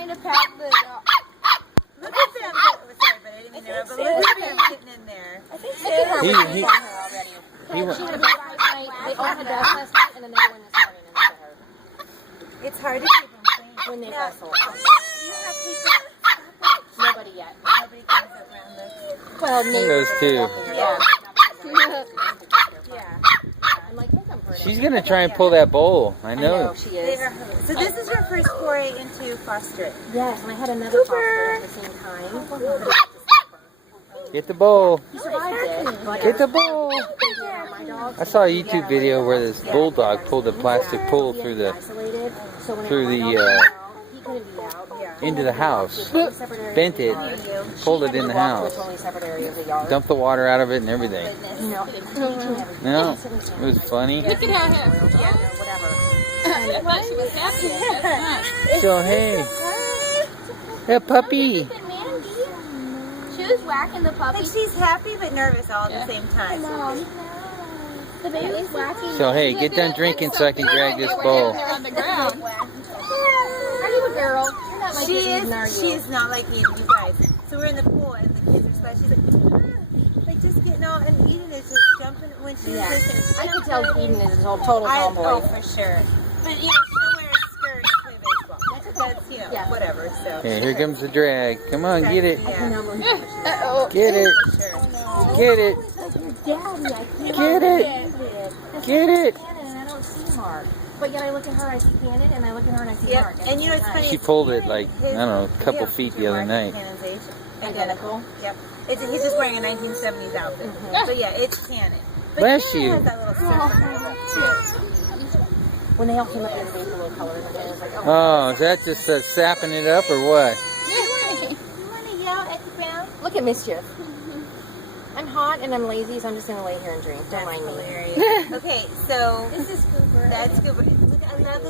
trying to pat the dog. Look at them. Sorry, but I didn't mean to interrupt, but look at them getting in there. I think Look at her. He on her already. She had a bath last night. They all had baths last night and another one this morning. And look at her. It's hard to keep them clean. When they No. wrestle. You have people. Nobody yet. Nobody comes around us. Well, neighbors. Those two. Yeah. Yeah. Yeah. I'm like, think I'm pretty. She's gonna try and pull that bowl. I I know, know. she They is. are- So this is her first foray into fostering. Yes, and I had another foster at the same time. Get the bowl. He survived it. But Get the bowl. my dog. I saw a YouTube video where this bulldog pulled a plastic pole through the Isolated. So when through my the, dog was out, he couldn't be out. Yeah. into the house, Totally separate areas bent of the it, yard. pulled She it had in to the walk to a house, totally separate area of the yard. dumped the water out of it and everything. No, No, it was funny. Look at how happy. Yeah, whatever. I thought she was happy. That's nice. So hey, that puppy. She was whacking the puppy. Like she's happy but nervous all at the same time. The baby's whacking. So hey, get done drinking so I can drag this bowl. They're on the ground. Are you a girl? You're not like She Eden, are is. you? She is not like Eden, you guys. So we're in the pool and the kids are splashing. She's like just getting all, and Eden is just jumping when she's Yeah. taking. I could tell Eden is a total tomboy. Oh, for sure. But you know, she'll wear a skirt and play baseball. That's, you know, Yeah. whatever. So. Okay, here comes the drag. Come on, get it. Yeah. Get it. For sure. Get it. Daddy, I can't Get it. Get it. And I don't see Mark. But yet I look at her and I see Cannon, and I look at her and I see Yep. Mark. And you know, it's funny. She it's pulled it Cannon, like, his- I don't know, a couple yeah, feet the Mark other and night. Cannon's age. Identical. Yep. He's just wearing a 1970s outfit. But yeah, it's Cannon. But Bless Cannon you. has that little surfer too. When they all came up the other day for little colors, and I was like, oh. Oh, is that just sapping it up or what? You want to yell at the ground? Look at Mischief. I'm hot and I'm lazy, so I'm just going to lay here and drink. Don't mind me. Okay, so this is Scooper. That's Scooper. Look, I love the